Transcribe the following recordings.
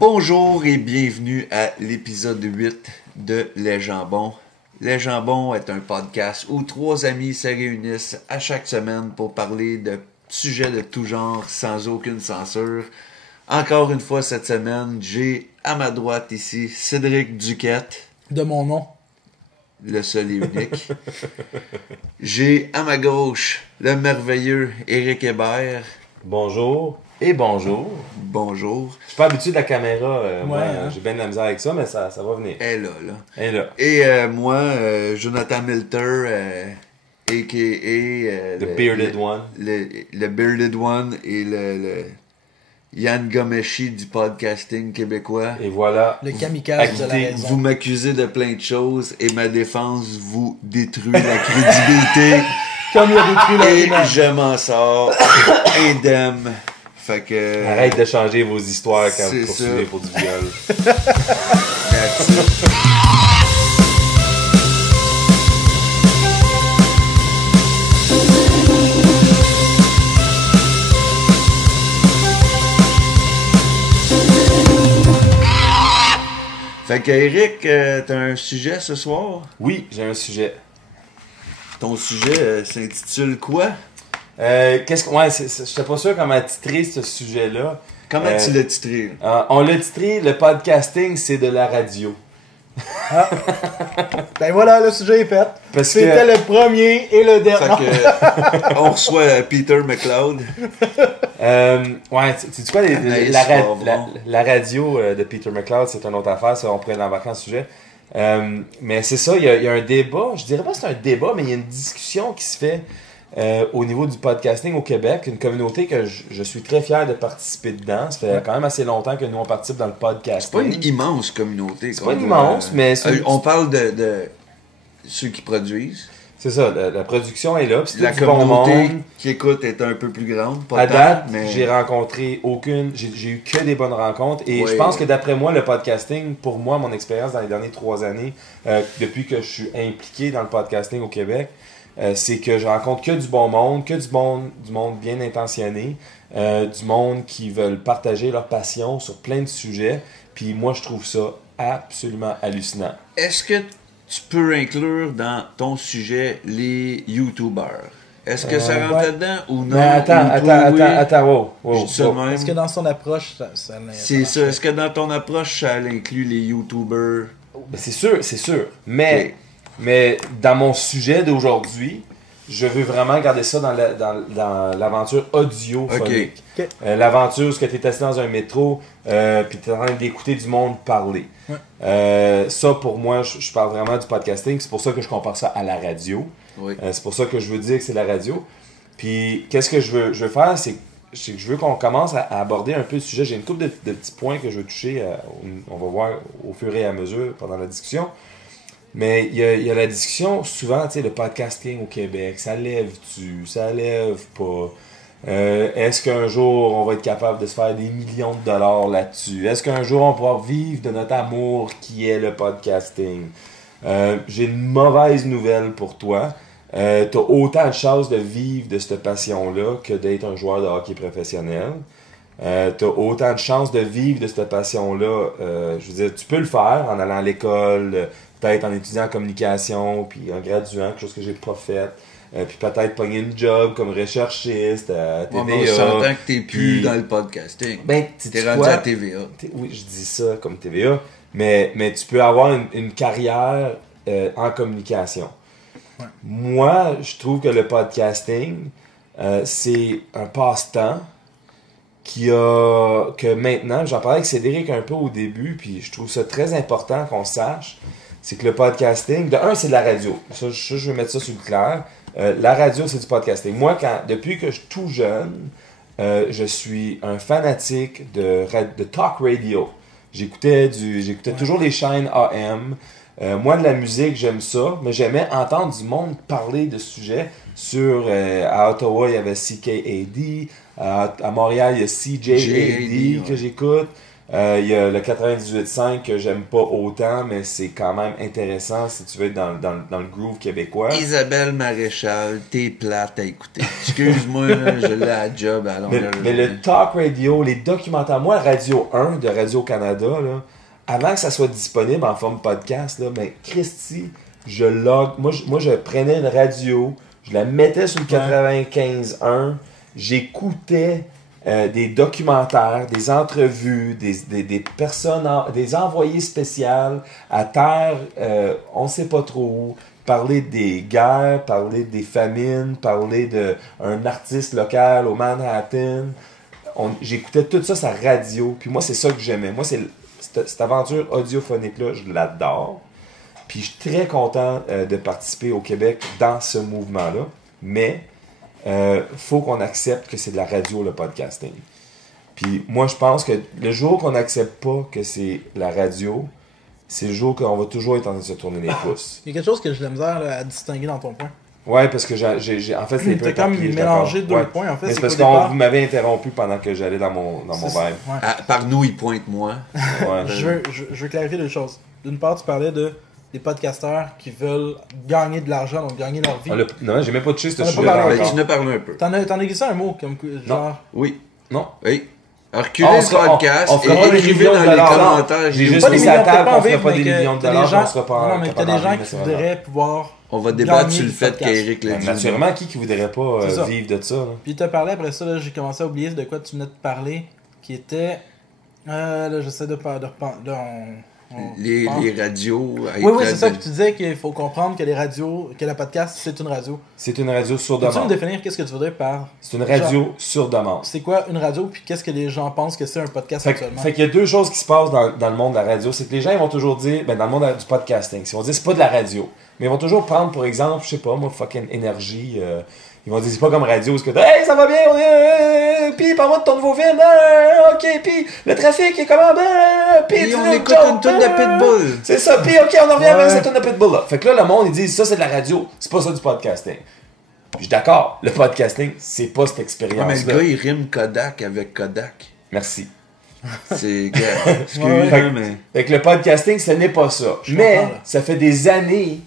Bonjour et bienvenue à l'épisode 8 de Les Jambons. Les Jambons est un podcast où trois amis se réunissent à chaque semaine pour parler de sujets de tout genre sans aucune censure. Encore une fois cette semaine, j'ai à ma droite ici Cédric Duquette. De mon nom. Le seul et unique. J'ai à ma gauche le merveilleux Éric Hébert. Bonjour et bonjour. Bonjour. Je suis pas habitué de la caméra, moi, j'ai bien de la misère avec ça, mais ça va venir. Elle est là. Elle est là. Et moi, Jonathan Milter, a.k.a. The Bearded One. Le Bearded One et le Yann Gomeshi du podcasting québécois. Et voilà. Le kamikaze de la raison. Vous m'accusez de plein de choses et ma défense vous détruit la crédibilité. Comme il a détruit la Et image. je m'en sors indemne. Fait que... Arrête de changer vos histoires quand c'est vous poursuivez pour du viol. That's it. Fait que Eric, t'as un sujet ce soir? Oui, j'ai un sujet. Ton sujet s'intitule quoi? Ouais, j'étais pas sûr comment titrer ce sujet-là. Comment tu l'as titré? On l'a titré, le podcasting, c'est de la radio. Ben voilà, le sujet est fait. C'était le premier et le dernier. Fait que, on reçoit Peter McLeod. Ouais, tu sais quoi, la radio de Peter McLeod, c'est une autre affaire, ça, on pourrait l'embarquer en sujet. Mais c'est ça, il y a un débat, je dirais pas que c'est un débat, mais il y a une discussion qui se fait au niveau du podcasting au Québec, une communauté que je suis très fier de participer dedans. Ça fait quand même assez longtemps que nous on participe dans le podcasting. C'est pas une immense communauté. C'est pas une immense, mais... on parle de ceux qui produisent. C'est ça, la production est là. La communauté qui écoute est un peu plus grande. Pas à date, mais... j'ai rencontré j'ai eu que des bonnes rencontres. Et oui, je pense que d'après moi, le podcasting, pour moi, mon expérience dans les dernières 3 années, depuis que je suis impliqué dans le podcasting au Québec, c'est que je rencontre que du bon monde, du monde bien intentionné, du monde qui veulent partager leur passion sur plein de sujets. Puis moi, je trouve ça absolument hallucinant. Est-ce que tu peux inclure dans ton sujet les YouTubers? Est-ce que ça rentre là-dedans ou non? Mais attends, wow. Est-ce que dans son approche, ça c'est ça. Est-ce que dans ton approche, ça inclut les YouTubers? Ben, c'est sûr. Mais dans mon sujet d'aujourd'hui, je veux vraiment garder ça dans l'aventure audiophonique. Okay. L'aventure, ce que tu es assis dans un métro, puis tu es en train d'écouter du monde parler. Ouais. Ça, pour moi, je parle vraiment du podcasting. C'est pour ça que je compare ça à la radio. Oui. C'est pour ça que je veux dire que c'est la radio. Puis, qu'est-ce que je veux faire, c'est que je veux qu'on commence à aborder un peu le sujet. J'ai une couple de petits points que je veux toucher. On va voir au fur et à mesure pendant la discussion. Mais il y a la discussion, souvent, tu sais, le podcasting au Québec, ça lève-tu, ça lève pas? Est-ce qu'un jour, on va être capable de se faire des millions de dollars là-dessus? Est-ce qu'un jour, on pourra vivre de notre amour qui est le podcasting? J'ai une mauvaise nouvelle pour toi. T'as autant de chances de vivre de cette passion-là que d'être un joueur de hockey professionnel. T'as autant de chances de vivre de cette passion-là. Je veux dire, tu peux le faire en allant à l'école, peut-être en étudiant en communication, puis en graduant, quelque chose que j'ai pas fait. Puis peut-être pogner une job comme recherchiste à TVA. On s'entend que t'es plus dans le podcasting. Ben, t'es rendu à TVA. Oui, je dis ça comme TVA. Mais tu peux avoir une carrière en communication. Ouais. Moi, je trouve que le podcasting, c'est un passe-temps que maintenant, j'en parlais avec Cédric un peu au début, puis je trouve ça très important qu'on sache, c'est que le podcasting, de un, c'est de la radio. Ça, je vais mettre ça sur le clair. La radio, c'est du podcasting. Moi, depuis que je suis tout jeune, je suis un fanatique de talk radio. J'écoutais toujours les chaînes AM. Moi, de la musique, j'aime ça, mais j'aimais entendre du monde parler de sujets. À Ottawa, il y avait CKAD. À Montréal, il y a CJAD que j'écoute. Il y a le 98.5 que j'aime pas autant, mais c'est quand même intéressant si tu veux être dans le groove québécois. Isabelle Maréchal, t'es plate à écouter. Excuse-moi, je l'ai à job à longueur de Mais journée. le talk radio, les documentaires, moi, Radio 1 de Radio-Canada, là, avant que ça soit disponible en forme podcast, là, ben, Christy, moi, je prenais une radio, je la mettais sur le 95.1, j'écoutais des documentaires, des entrevues, des personnes, des envoyés spéciaux à terre, on sait pas trop où, parler des guerres, parler des famines, parler d'un artiste local au Manhattan. J'écoutais tout ça sur la radio, puis moi, c'est ça que j'aimais. Moi, cette aventure audiophonique-là, je l'adore. Puis je suis très content de participer au Québec dans ce mouvement-là, mais faut qu'on accepte que c'est de la radio, le podcasting. Puis moi, je pense que le jour qu'on n'accepte pas que c'est la radio, c'est le jour qu'on va toujours être en train de se tourner les pouces. Il y a quelque chose que j'ai de la misère là, à distinguer dans ton point. Ouais, parce que en fait, c'est T'as comme mélangé deux points, en fait. Mais c'est parce que vous m'avez interrompu pendant que j'allais dans mon vibe. Ouais. Par nous, il pointe moi. Ouais. je veux clarifier deux choses. D'une part, tu parlais des podcasteurs qui veulent gagner de l'argent, donc gagner leur vie. Non, j'ai même pas touché ce On a pas sujet-là parlé. Ben, encore. tu en as parlé un peu. T'en as glissé un mot, comme genre... Oui. Non. Oui. Reculez le podcast on fera et pas des écrivez millions dans de les dollars. commentaires. J'ai J'ai juste Pas des mis ça à millions, table, peut-être on pas fera en pas vivre, des mais millions de que t'as dollars, des gens- on sera pas Non, mais t'as des gens qui voudraient pouvoir... On va débattre gagner sur le du fait podcast. qu'Éric l'a dit. Naturellement, qui voudrait pas C'est ça. vivre de ça? Là? Puis t'as parlé après ça, là, j'ai commencé à oublier de quoi tu venais de parler, qui était... là, j'essaie de pas... Les radios. Oui, c'est ça. Puis tu disais qu'il faut comprendre que les radios, que le podcast, c'est une radio. C'est une radio sur Peux-tu me demande. définir qu'est-ce que tu voudrais par... C'est une radio sur demande. C'est quoi une radio, puis qu'est-ce que les gens pensent que c'est un podcast actuellement? Fait qu'il y a deux choses qui se passent dans le monde de la radio. C'est que les gens ils vont toujours dire, dans le monde du podcasting, ils vont dire c'est pas de la radio. Mais ils vont toujours prendre, pour exemple, je sais pas, moi, fucking énergie. Ils vont dire c'est pas comme radio, c'est que hey, ça va bien, on est. Puis parle-moi de ton nouveau film, ok, puis le trafic est comment, puis Et on écoute une tonne de Pitbull. C'est ça, puis ok, on en revient avec cette tonne de Pitbull là. Fait que là, le monde, ils disent ça c'est de la radio, c'est pas ça du podcasting. Puis je suis d'accord, le podcasting, c'est pas cette Ouais, expérience-là. mais le gars, il rime Kodak avec Kodak. Merci. C'est. Ouais. mais. Fait que le podcasting, ce n'est pas ça. Je Mais comprends, là. ça fait des années,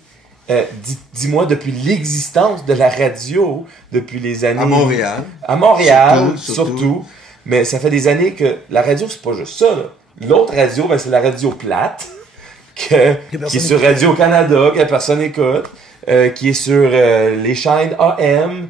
dis-moi, depuis l'existence de la radio, depuis les années... À Montréal. À Montréal, Surtout. surtout. Mais ça fait des années que la radio, c'est pas juste ça. Là. L'autre radio, ben, c'est la radio plate, qui est sur Radio-Canada, que personne n'écoute, qui est sur les chaînes AM,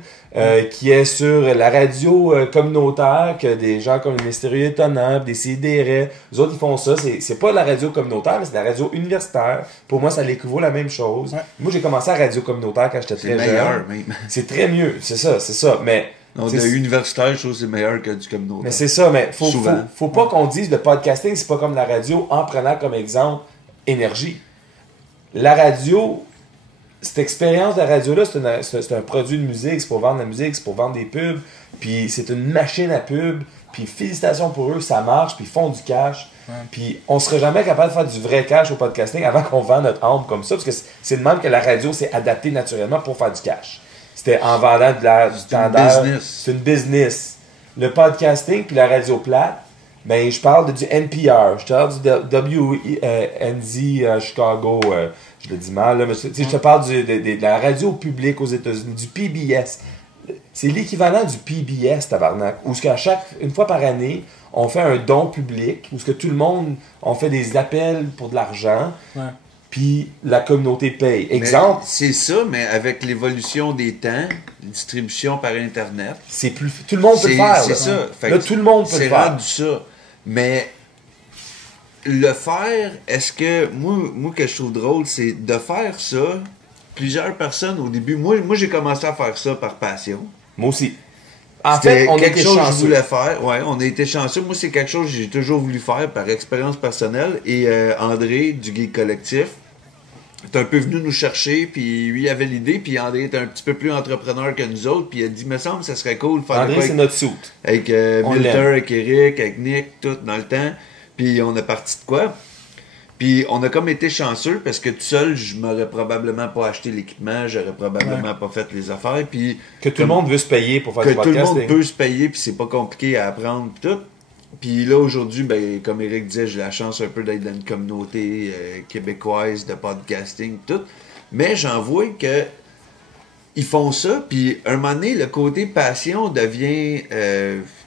qui est sur la radio communautaire, que des gens comme le Mystérieux Étonnant, des CDR, les autres ils font ça, c'est pas la radio communautaire, mais c'est la radio universitaire. Pour moi, ça l'équivaut la même chose. Ouais. Moi, j'ai commencé à la radio communautaire quand j'étais C'est très meilleur, jeune. même. C'est très mieux, c'est ça. Mais, Non, c'est- de universitaire, je trouve que c'est meilleur que du communautaire. mais c'est ça, mais Souvent. faut pas qu'on dise le podcasting, c'est pas comme la radio en prenant comme exemple énergie. La radio, cette expérience de radio-là, c'est un produit de musique, c'est pour vendre la musique, c'est pour vendre des pubs, puis c'est une machine à pub, puis félicitations pour eux, ça marche, puis ils font du cash. Puis on serait jamais capable de faire du vrai cash au podcasting avant qu'on vende notre âme comme ça, parce que c'est de même que la radio s'est adaptée naturellement pour faire du cash. C'était en vendant du temps d'air. business. C'est une business. Le podcasting puis la radio plate, ben je parle du NPR, je parle du WNZ Chicago, je le dis mal, là, mais tu sais, je te parle de la radio publique aux États-Unis, du PBS. C'est l'équivalent du PBS, tabarnak, où une fois par année, on fait un don public, où ce que tout le monde, on fait des appels pour de l'argent, Ouais. puis la communauté paye. Mais Exemple, c'est ça, mais avec l'évolution des temps, distribution par Internet. c'est plus, tout le monde peut le faire. C'est là. ça. Fait Là, que tout le monde peut le c'est faire. rendu ça. Mais le faire, est-ce que. Moi, que je trouve drôle, c'est de faire ça. Plusieurs personnes au début. Moi j'ai commencé à faire ça par passion. Moi aussi. En C'était fait, on quelque était chose que je chanceux. voulais faire. Ouais, on a été chanceux. Moi, c'est quelque chose que j'ai toujours voulu faire par expérience personnelle. Et André, du Geek Collectif, est un peu venu nous chercher, puis lui avait l'idée, puis André est un petit peu plus entrepreneur que nous autres, puis il a dit, me semble, ça serait cool de faire de André, quoi c'est notre soute. avec On Milter, l'aime. avec Eric, avec Nick, tout dans le temps. Puis on a parti de quoi? Puis on a comme été chanceux parce que tout seul, je m'aurais probablement pas acheté l'équipement, j'aurais probablement pas fait les affaires. Puis Que tout le monde veut se payer pour faire que du tout le podcast. monde peut se payer, puis c'est pas compliqué à apprendre, puis tout. Puis là, aujourd'hui, ben, comme Eric disait, j'ai la chance un peu d'être dans une communauté québécoise de podcasting, tout. Mais j'en vois que ils font ça, puis un moment donné, le côté passion devient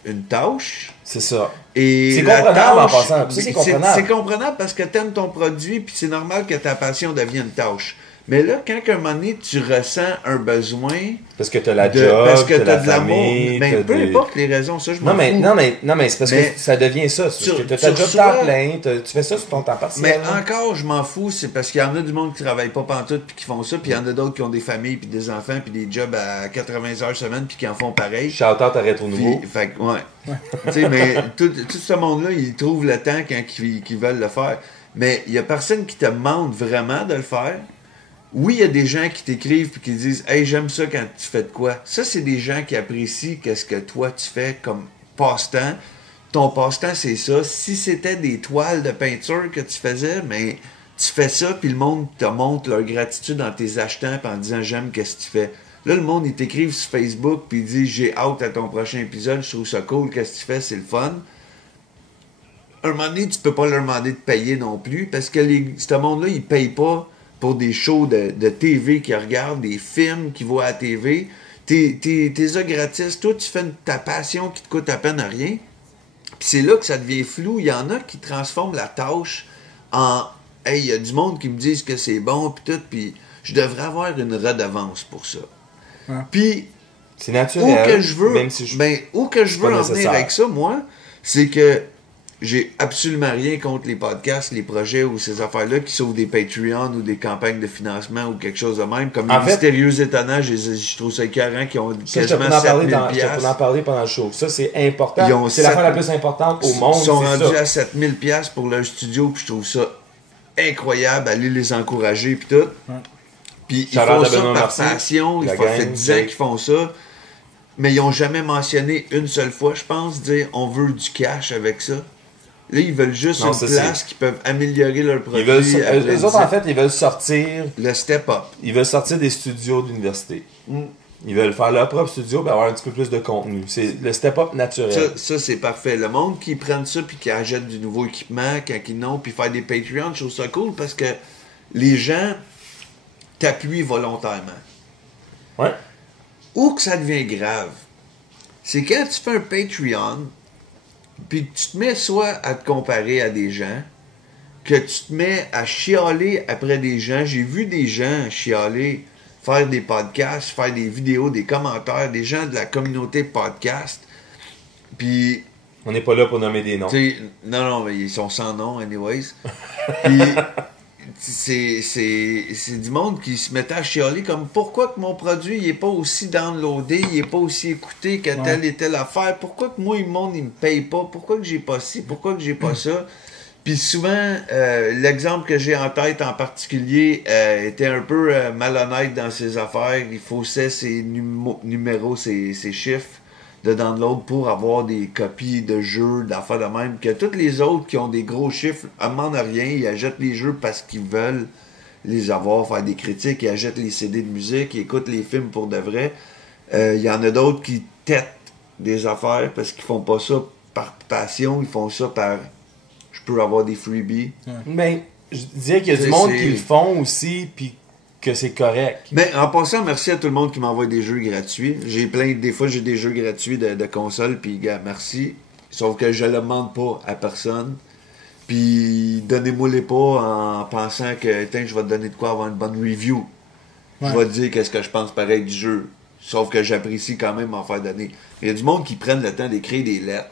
une tâche. C'est ça. Et C'est la comprenable en tâche, passant. Ça, c'est comprenable. c'est comprenable parce que t'aimes ton produit, puis c'est normal que ta passion devienne une tâche. Mais là, quand à un moment donné, tu ressens un besoin... Parce que t'as la job, parce que t'as la t'as de l'amour. famille, Mais t'as peu des- importe les raisons, ça, je m'en Non mais, fous. non, mais c'est parce Mais que ça devient ça. C'est parce que t'as ta tu job reçois- temps plein, tu fais ça sur ton temps partiel. Mais encore, je m'en fous, c'est parce qu'il y en a du monde qui travaille pas pantoute puis qui font ça, puis il y en a d'autres qui ont des familles puis des enfants puis des jobs à 80 heures semaine puis qui en font pareil. Shout-out à Rétro Nouveau. Puis, fait que, ouais. Tu sais, mais tout ce monde-là, ils trouvent le temps quand ils veulent le faire. Mais il y a personne qui te demande vraiment de le faire. Oui, il y a des gens qui t'écrivent et qui disent « Hey, j'aime ça quand tu fais de quoi. » Ça, c'est des gens qui apprécient qu'est-ce que toi, tu fais comme passe-temps. Ton passe-temps, c'est ça. Si c'était des toiles de peinture que tu faisais, mais tu fais ça, puis le monde te montre leur gratitude en tes achetant puis en disant « J'aime qu'est-ce que tu fais. » Là, le monde, il t'écrive sur Facebook puis il dit « J'ai hâte à ton prochain épisode, je trouve ça cool, qu'est-ce que tu fais, c'est le fun. » Un moment donné, tu peux pas leur demander de payer non plus parce que ce monde-là, ils payent pas pour des shows de TV qu'ils regardent, des films qu'ils voient à la TV. T'es ça gratis. Toi, tu fais ta passion qui te coûte à peine rien. Puis c'est là que ça devient flou. Il y en a qui transforment la tâche en « Hey, il y a du monde qui me disent que c'est bon, puis tout, puis je devrais avoir une redevance pour ça. Ouais. » Puis, C'est où naturel. que je veux, même si je... où que je veux pas en venir nécessaire. avec ça, moi, c'est que j'ai absolument rien contre les podcasts, les projets ou ces affaires-là qui sauvent des Patreons ou des campagnes de financement ou quelque chose de même. Comme En les fait- mystérieux étonnants, je trouve ça écœurant qui ont Ça, je te quasiment peux en parler 7000 je te peux en piastres. parler pendant le show. Ça, c'est important. Ils ont C'est la sept- fin la plus importante au monde. Ils sont c'est rendus ça. à 7000 piastres pour leur studio, puis je trouve ça incroyable. Allez les encourager, puis tout. Puis ils Shout-out font à ça Benoît par Mercier, passion. la Ça fait gang, 10 ans Jake. qu'ils font ça. Mais ils n'ont jamais mentionné une seule fois, je pense, dire on veut du cash avec ça. Là, ils veulent juste Non, une ça, place qui peuvent améliorer leur produit. Ils veulent, après eux 10 autres, en ans. fait, ils veulent sortir. Le step-up. Ils veulent sortir des studios d'université. Ils veulent faire leur propre studio et avoir un petit peu plus de contenu. C'est le step-up naturel. Ça, c'est parfait. Le monde qui prennent ça puis qui achètent du nouveau équipement quand ils n'ont, puis faire des Patreons, je trouve ça cool parce que les gens t'appuient volontairement. Ouais. Où que ça devient grave, c'est quand tu fais un Patreon, puis que tu te mets soit à te comparer à des gens, que tu te mets à chialer après des gens. J'ai vu des gens chialer, faire des podcasts, faire des vidéos, des commentaires, des gens de la communauté podcast. Puis, On n'est pas là pour nommer des noms. tu sais, non, mais ils sont sans nom, anyways. Puis, c'est du monde qui se mettait à chialer comme pourquoi que mon produit il est pas aussi downloadé, il est pas aussi écouté que telle et telle affaire, pourquoi que moi le monde il me paye pas, pourquoi que j'ai pas ci, pourquoi que j'ai pas ça. Puis souvent, l'exemple que j'ai en tête en particulier était un peu malhonnête dans ses affaires, il faussait ses numéros, ses chiffres de download pour avoir des copies de jeux, d'affaires de même, que tous les autres qui ont des gros chiffres, ils demandent rien, ils achètent les jeux parce qu'ils veulent les avoir, faire des critiques, ils achètent les CD de musique, ils écoutent les films pour de vrai. Il y en a d'autres qui têtent des affaires parce qu'ils font pas ça par passion, ils font ça par je peux avoir des freebies. Mais je disais qu'il y a du C'est- monde c'est- qui le font aussi, puis que c'est correct. Mais en passant, merci à tout le monde qui m'envoie des jeux gratuits. Des fois j'ai des jeux gratuits de console, puis gars, merci. Sauf que je le demande pas à personne. Puis donnez-moi les pas en pensant que je vais te donner de quoi avoir une bonne review. Ouais. Je vais te dire qu'est-ce que je pense pareil du jeu. Sauf que j'apprécie quand même en faire donner. Il y a du monde qui prennent le temps d'écrire des lettres.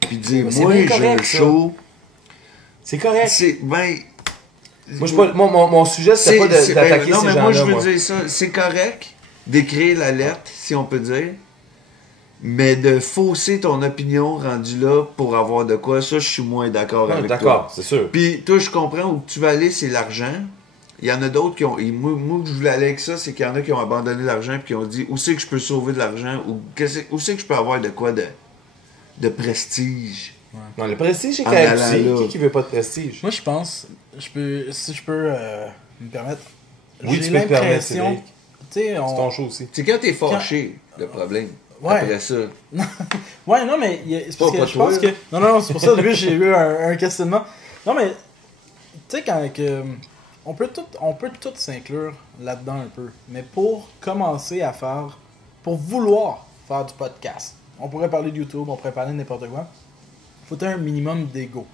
Puis dire, Mais c'est moi bien j'ai correct, un ça. show. C'est correct. C'est ben. Moi, je suis pas- mon sujet, c'était pas d'attaquer non, ces mais gens-là. moi, je veux moi. dire ça. C'est correct d'écrire la lettre, si on peut dire, mais de fausser ton opinion rendue là pour avoir de quoi, ça, je suis moins d'accord Ouais, avec d'accord, toi. c'est sûr. Puis, toi, je comprends où tu vas aller, c'est l'argent. Il y en a d'autres qui ont. Et moi, où je voulais aller avec ça, c'est qu'il y en a qui ont abandonné l'argent puis qui ont dit où c'est que je peux sauver de l'argent ou où c'est que je peux avoir de quoi de prestige. Non, le prestige, c'est En quand même allant aussi. là. Qui veut pas de prestige? Moi, je pense, si je peux me permettre, Oui, j'ai tu peux te permettre, l'impression, Cédric. tu sais, C'est ton show aussi. C'est quand t'es fâché, le problème. Ouais. après ça. Ouais, non, mais c'est parce Pas que je toi, pense là. que. Non, c'est pour ça, au début, j'ai eu un questionnement. Non, mais, tu sais, quand que. On peut tout s'inclure là-dedans un peu. Mais pour commencer à faire. Pour vouloir faire du podcast, on pourrait parler de YouTube, on pourrait parler de n'importe quoi. Faut un minimum d'ego.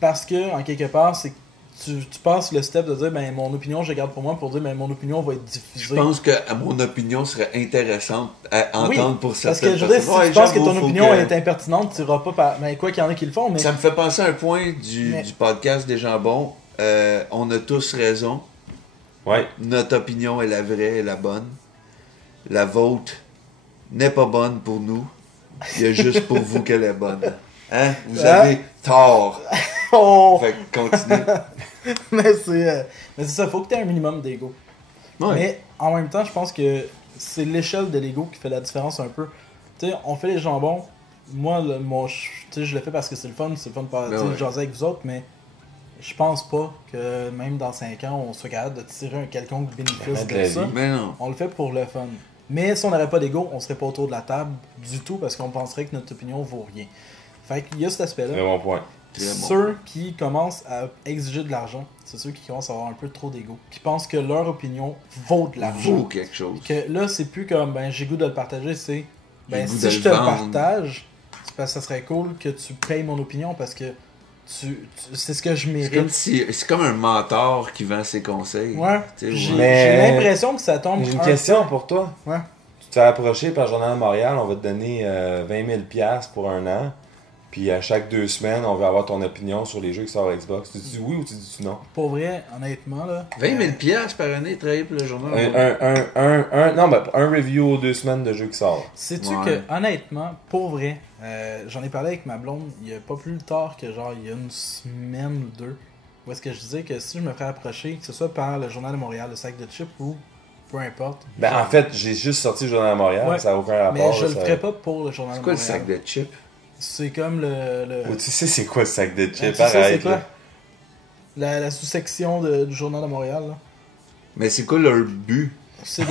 Parce que, en quelque part, c'est que tu passes le step de dire, ben, mon opinion, je garde pour moi, pour dire, ben, mon opinion va être diffusée. Je pense que mon opinion serait intéressante à entendre pour Parce certaines que je veux dire, personnes. si tu penses que j'avoue, ton faut opinion que- est impertinente, tu iras pas par. Ben, quoi qu'il y en a qui le font, mais. Ça me fait penser à un point du Mais- podcast des jambons. On a tous raison. Ouais. Notre opinion est la vraie et la bonne. La vôtre n'est pas bonne pour nous. Il y a juste pour vous qu'elle est bonne. Hein? Vous avez tort. Oh! Fait que continue. mais c'est ça, faut que tu aies un minimum d'ego. Ouais. Mais en même temps, je pense que c'est l'échelle de l'ego qui fait la différence un peu. Tu sais, on fait les jambons. Moi, je le fais parce que c'est le fun de ouais. jaser avec vous autres, mais je pense pas que même dans 5 ans, on soit capable de tirer un quelconque bénéfice de la de ça. vie. Mais non. On le fait pour le fun. Mais si on n'aurait pas d'ego, on serait pas autour de la table du tout parce qu'on penserait que notre opinion vaut rien. Fait qu'il y a cet aspect-là. Très bon point. Très bon. Ceux qui commencent à exiger de l'argent, c'est ceux qui commencent à avoir un peu trop d'ego, qui pensent que leur opinion vaut de l'argent. Vaut quelque chose. Que là, c'est plus comme ben j'ai goût de le partager, c'est ben J'ai goût si de je le te le vendre. partage, c'est parce que ça serait cool que tu payes mon opinion parce que c'est ce que je C'est mérite. comme si c'est comme un mentor qui vend ses conseils. Ouais. Tu sais, J'ai ouais. Mais- j'ai l'impression que ça tombe. J'ai une un question peu- pour toi. Ouais. Tu te fais approcher par le Journal de Montréal, on va te donner 20 000 $ pour un an. Puis à chaque 2 semaines, on veut avoir ton opinion sur les jeux qui sortent à Xbox. Tu dis oui ou tu dis non? Pour vrai, honnêtement là. 20 000 piastres par année, travailler pour le journal. Un review aux 2 semaines de jeux qui sortent. Sais-tu Ouais. que, honnêtement, pour vrai, j'en ai parlé avec ma blonde il y a pas plus tard que genre il y a une semaine ou deux, où est-ce que je disais que si je me ferais approcher, que ce soit par le Journal de Montréal, le sac de chips ou peu importe. Ben genre- en fait, j'ai juste sorti le Journal de Montréal, Ouais. ça n'a aucun rapport. mais je là, le ça- ferais pas pour le Journal C'est de quoi le Montréal. sac de chips? C'est comme le... Oh, tu sais c'est quoi le sac de Ah, chips? tu sais, c'est Arrête, quoi? là. La sous-section du Journal de Montréal, là. Mais c'est quoi leur but? C'est de...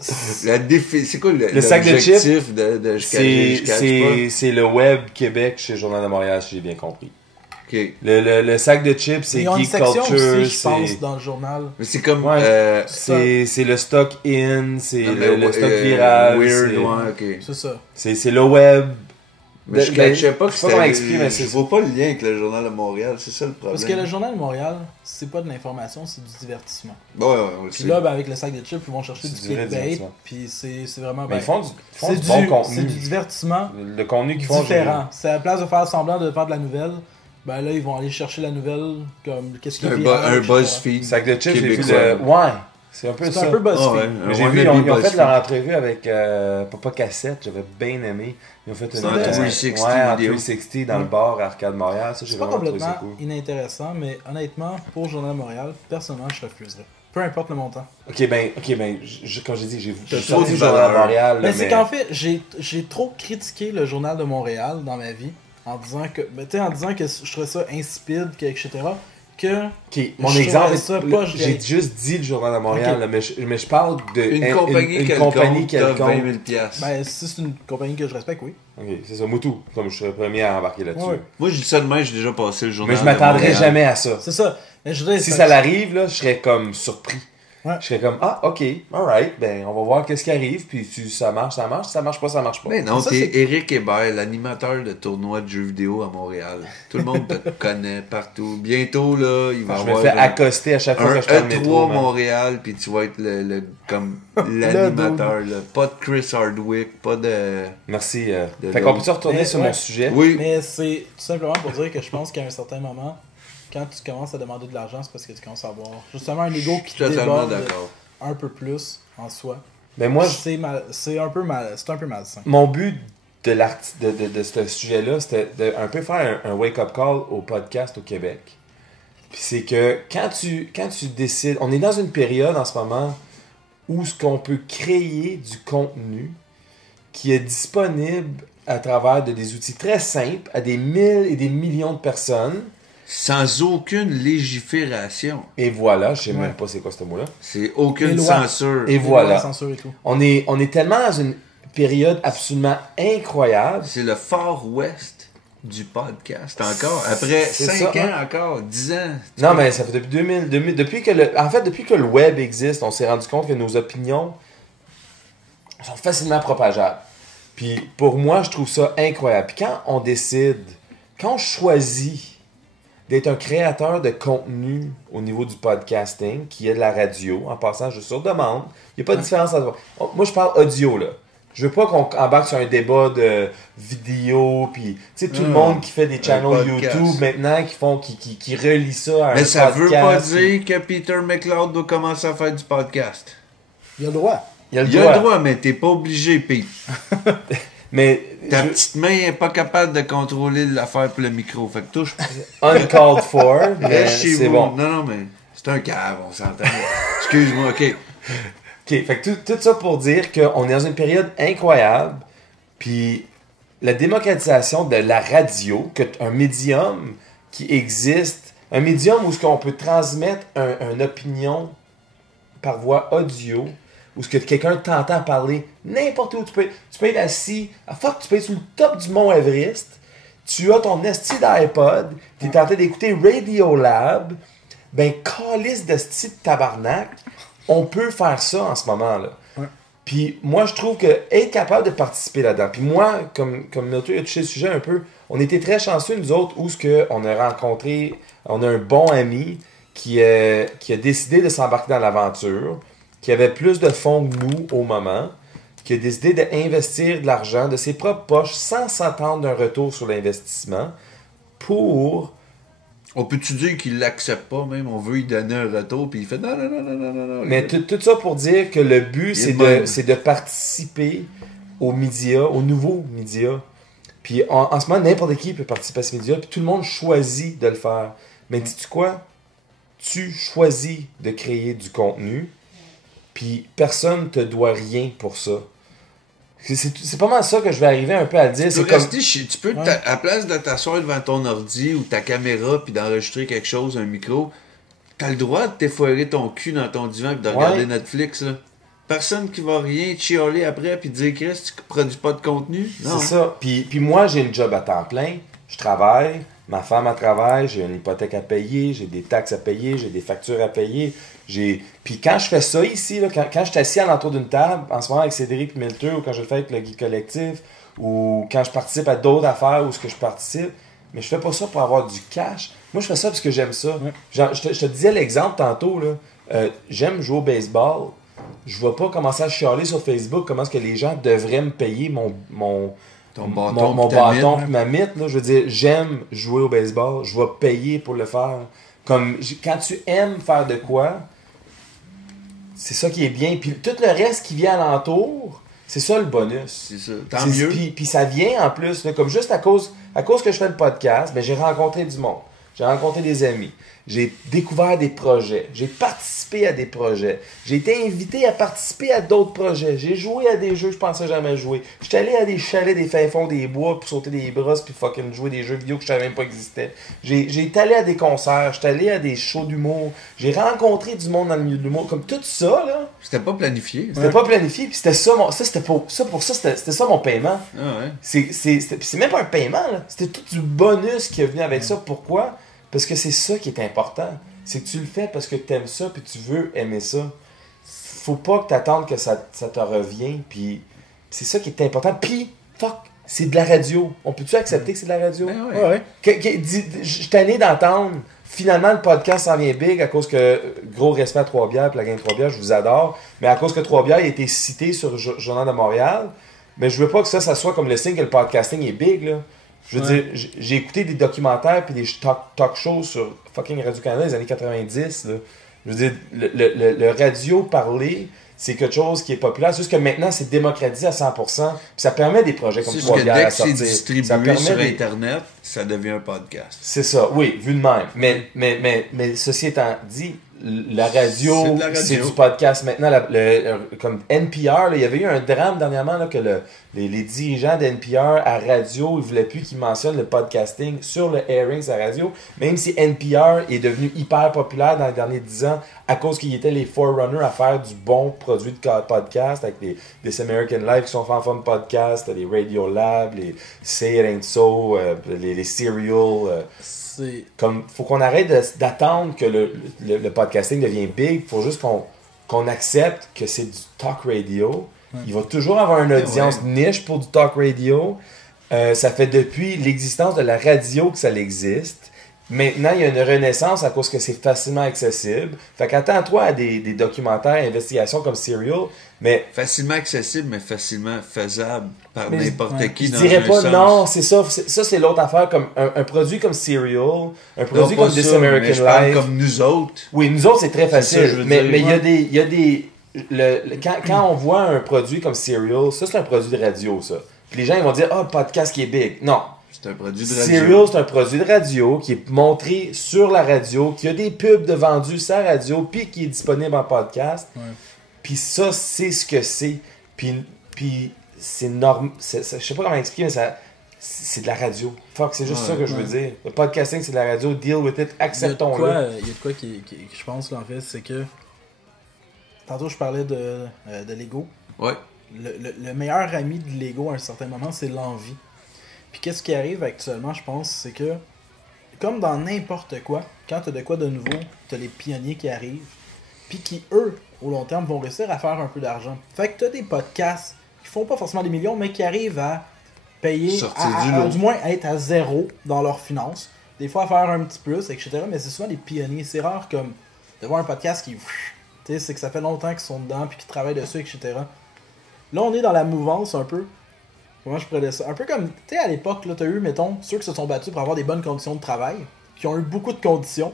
C'est quoi Le sac de l'objectif de jusqu'à C'est le web Québec chez le Journal de Montréal, si j'ai bien compris. Ok. Le sac de chips, c'est Ils ont une Geek section Culture, aussi, je pense, c'est... dans le journal. Mais c'est comme Ouais. C'est le stock in, c'est non, mais, le stock viral, weird, c'est- ouais, ok. C'est ça. c'est le web. Mais je Ben, cachais pas que je sais pas comment expliquer, mais Je c'est vois pas le lien avec le journal de Montréal, c'est ça le problème. Parce que le Journal de Montréal, c'est pas de l'information, c'est du divertissement. Ouais, on le Puis sait. là, ben, avec le sac de chips, ils vont chercher C'est du du vrai clickbait, divertissement. puis c'est vraiment... Mais ben, ils font du c'est bon c'est contenu. du divertissement Le contenu qu'ils font, différent. C'est à la place de faire semblant de faire de la nouvelle, ben là, ils vont aller chercher la nouvelle, comme qu'est-ce qui est un, viral, un etc. Le BuzzFeed. sac de chips, j'ai vu québécois. le... Ouais, c'est un peu C'est ça. un peu BuzzFeed. Ah ouais, Mais un j'ai vu, wannabe ils ont fait BuzzFeed. leur entrevue avec Papa Cassette, j'avais bien aimé. Ils ont fait C'est une en 360 ouais, en vidéo. 360 dans le bar Arcade Montréal, ça j'ai C'est pas vraiment trouvé complètement ça cool. inintéressant, mais honnêtement, pour le Journal de Montréal, personnellement, je refuserais. Peu importe le montant. Ok, ben, comme j'ai dit, j'ai trop sorti dit le Journal de valeur. Montréal, Mais là, c'est qu'en fait, j'ai trop critiqué le Journal de Montréal dans ma vie, en disant que, ben, tu sais, en disant que je trouvais ça insipide, etc. Que Ok, mon Je exemple, trouvais ça pas j'ai génial. juste dit le Journal de Montréal, Ok. là, mais je parle de Une compagnie une quelconque compagnie t'offre 20 quelconque. 000 piastres. ben, si c'est une compagnie que je respecte, oui. Ok, c'est ça, Moutou, comme je serais le premier à embarquer là-dessus. Ouais. Moi, je dis ça demain, j'ai déjà passé le journal Mais je de m'attendrais Montréal. jamais à ça. C'est ça. Mais je veux dire, Si c'est- ça l'arrive, là, je serais comme surpris. Ouais. Je serais comme, ah, ok, alright, ben, on va voir qu'est-ce qui arrive, puis si ça marche, ça marche, si ça marche pas, ça marche pas. Mais non, Ça, t'es c'est- Éric Hébert, l'animateur de tournois de jeux vidéo à Montréal. Tout le monde te connaît partout. Bientôt, là, il va y Je me avoir fais un- accoster à chaque fois un que je prends le E3 métro. man. Montréal, puis tu vas être comme l'animateur. là. Pas de Chris Hardwick, pas de... Merci. De Fait qu'on l'autre. peut-tu retourner Mais, sur ouais. mon sujet? Oui, Mais c'est tout simplement pour dire que je pense qu'à un certain moment, quand tu commences à demander de l'argent, c'est parce que tu commences à avoir justement un ego qui totalement déborde d'accord. un peu plus en soi. Ben moi, C'est un peu malsain. mon but de ce sujet-là, c'était de un peu faire un wake-up call au podcast au Québec. Puis c'est que quand tu décides... On est dans une période en ce moment où ce qu'on peut créer du contenu qui est disponible à travers des outils très simples à des 1000 et des millions de personnes. sans aucune légifération. Et voilà, je sais Ouais. même pas c'est quoi ce mot-là. C'est aucune Les lois. censure. Et La voilà. censure et tout. On est tellement dans une période absolument incroyable. C'est le Far West du podcast encore. Après C'est 5 ça, ans encore, 10 ans. Non, mais ça fait depuis 2000 depuis que depuis que le web existe, on s'est rendu compte que nos opinions sont facilement propageables. Puis pour moi, je trouve ça incroyable. Puis quand on choisit d'être un créateur de contenu au niveau du podcasting, qui est de la radio, en passant juste sur demande, il n'y a pas de différence entre... Moi, je parle audio, là. Je veux pas qu'on embarque sur un débat de vidéo, puis tu sais, tout le monde qui fait des channels podcast. YouTube maintenant, qui relie ça à un Mais ça podcast. veut pas dire que Peter McLeod doit commencer à faire du podcast. Il a le droit. Il y a le Il droit. a le droit, mais t'es pas obligé, Pete. Mais Ta petite main est pas capable de contrôler l'affaire pour le micro. Fait que touche. uncalled for, mais Reste chez c'est vous. bon. Non, mais c'est un cave, on s'entend. Excuse-moi, ok. OK, fait que tout ça pour dire qu'on est dans une période incroyable, puis la démocratisation de la radio, un médium qui existe, un médium où ce qu'on peut transmettre une opinion par voie audio, où ce que quelqu'un t'entend parler n'importe où. Tu peux être assis, tu peux être sur le top du mont Everest, tu as ton esti d'iPod, tu es en train d'écouter Radiolab, ben calice de esti de tabarnak, on peut faire ça en ce moment-là. Ouais. Puis moi, je trouve que être capable de participer là-dedans. Puis moi, comme Milton a touché le sujet un peu, on était très chanceux, nous autres, où ce que on a rencontré, on a un bon ami qui a décidé de s'embarquer dans l'aventure, qui avait plus de fonds que nous au moment, qui a décidé d'investir de l'argent de ses propres poches sans s'attendre d'un retour sur l'investissement pour... On peut-tu dire qu'il l'accepte pas même? On veut lui donner un retour, puis il fait non. Mais tout ça pour dire que le but, Il est de même. c'est de participer aux médias, aux nouveaux médias. Puis en ce moment, n'importe qui peut participer à ces médias, puis tout le monde choisit de le faire. Mais dis-tu quoi? Tu choisis de créer du contenu, puis personne ne te doit rien pour ça. C'est pas mal ça que je vais arriver un peu à dire. Tu peux rester tu peux, Ouais. à place de t'asseoir devant ton ordi ou ta caméra puis d'enregistrer quelque chose, un micro, t'as le droit de t'effoirer ton cul dans ton divan et de regarder Ouais. Netflix. Là. Personne qui va rien chialer après puis dire Chris, tu produis pas de contenu. Non. C'est ça. Puis moi, j'ai une job à temps plein. Je travaille. Ma femme, elle travaille. J'ai une hypothèque à payer. J'ai des taxes à payer. J'ai des factures à payer. Puis quand je fais ça ici, là, quand je suis assis à l'entour d'une table, en ce moment avec Cédric Milter, ou quand je le fais avec le Geek Collectif, ou quand je participe à d'autres affaires où ce que je participe, mais je fais pas ça pour avoir du cash. Moi, je fais ça parce que j'aime ça. Ouais. Genre, je te disais l'exemple tantôt, là. J'aime jouer au baseball. Je vais pas commencer à chialer sur Facebook comment est-ce que les gens devraient me payer mon Ton bâton, mon puis ta bâton mine. puis ma mythe. Là. Je veux dire, j'aime jouer au baseball. Je vais payer pour le faire. Comme quand tu aimes faire de quoi, c'est ça qui est bien. Puis tout le reste qui vient alentour, c'est ça le bonus. C'est ça. Tant mieux. Puis ça vient en plus, là, comme juste à cause que je fais le podcast, ben, j'ai rencontré du monde. J'ai rencontré des amis. J'ai découvert des projets. J'ai participé à des projets. J'ai été invité à participer à d'autres projets. J'ai joué à des jeux que je pensais jamais jouer. J'étais allé à des chalets des fins fonds des bois pour sauter des brosses puis fucking jouer des jeux vidéo que je savais même pas existaient. J'ai été allé à des concerts. J'étais allé à des shows d'humour. J'ai rencontré du monde dans le milieu de l'humour. Comme tout ça, là, C'était pas planifié. c'était pas planifié. Puis c'était ça, c'était ça mon paiement. Ah ouais. C'est même pas un paiement, là. C'était tout du bonus qui est venu avec ça. Pourquoi? Parce que c'est ça qui est important. C'est que tu le fais parce que tu aimes ça puis tu veux aimer ça. Faut pas que tu attendes que ça te revienne. Puis c'est ça qui est important. Puis, fuck, c'est de la radio. On peut-tu accepter que c'est de la radio? Ben ouais. Ouais, ouais. Je suis tanné d'entendre. Finalement, le podcast s'en vient big à cause que, gros respect à Trois-Bières, puis la gang Trois-Bières, je vous adore. Mais à cause que Trois-Bières a été cité sur le Journal de Montréal, mais je veux pas que ça soit comme le signe que le podcasting est big, là. Je veux dire, j'ai écouté des documentaires puis des talk shows sur fucking Radio-Canada des années 90, là. Je veux dire, le radio parler, c'est quelque chose qui est populaire. C'est juste que maintenant, c'est démocratisé à 100%. Puis ça permet des projets comme C'est juste que Trois-Bières dès à que c'est sortir. Ça distribué permet sur des- Internet, ça devient un podcast. C'est ça, oui, vu de même. Mais ceci étant dit, la radio, C'est de la radio. c'est du podcast. Maintenant, comme NPR, là, il y avait eu un drame dernièrement là, que les dirigeants d'NPR à radio, ils voulaient plus qu'ils mentionnent le podcasting sur le airings à radio, même si NPR est devenu hyper populaire dans les derniers 10 ans à cause qu'ils étaient les forerunners à faire du bon produit de podcast avec les This American Life qui sont faits en forme de podcast, les Radio Lab, les Say It Ain't So, les Serial. Comme faut qu'on arrête d'attendre que le podcasting devienne big. Faut juste qu'on accepte que c'est du talk radio. Ouais. Il va toujours avoir une audience niche pour du talk radio. Ça fait depuis l'existence de la radio que ça existe. Maintenant, il y a une renaissance à cause que c'est facilement accessible. Fait qu'attends-toi à des documentaires, investigations comme Serial, mais... Facilement accessible, mais facilement faisable par n'importe qui dans un dirais pas, sens. non, c'est ça. Ça, c'est l'autre affaire. Comme un produit comme Serial, un produit comme This American Life. Je parle comme nous autres. Oui, nous autres, c'est très facile. Ça, mais il y a des... Quand on voit un produit comme Serial, ça, c'est un produit de radio, ça. Puis les gens, ils vont dire, podcast qui est big. Non. C'est un produit de radio. Serial, c'est un produit de radio qui est montré sur la radio, qui a des pubs de vendus sur la radio, puis qui est disponible en podcast. Ouais. Puis ça, c'est ce que c'est. Puis c'est normal. Je sais pas comment expliquer, mais c'est de la radio. Fuck, c'est juste ça que je veux dire. Le podcasting, c'est de la radio. Deal with it. Acceptons-le. Il y a de quoi qui je pense, là, en fait, c'est que... Tantôt, je parlais de l'ego. Ouais. Le meilleur ami de l'ego, à un certain moment, c'est l'envie. Puis qu'est-ce qui arrive actuellement, je pense, c'est que, comme dans n'importe quoi, quand tu as de quoi de nouveau, tu as les pionniers qui arrivent, puis qui, eux, au long terme, vont réussir à faire un peu d'argent. Fait que tu as des podcasts qui font pas forcément des millions, mais qui arrivent à payer, du moins à être à zéro dans leurs finances. Des fois, à faire un petit plus, etc. Mais c'est souvent des pionniers. C'est rare comme de voir un podcast qui... Tu sais, c'est que ça fait longtemps qu'ils sont dedans, puis qu'ils travaillent dessus, etc. Là, on est dans la mouvance un peu. Comment je pourrais dire ça? Un peu comme, tu sais, à l'époque, là, t'as eu, mettons, ceux qui se sont battus pour avoir des bonnes conditions de travail, qui ont eu beaucoup de conditions.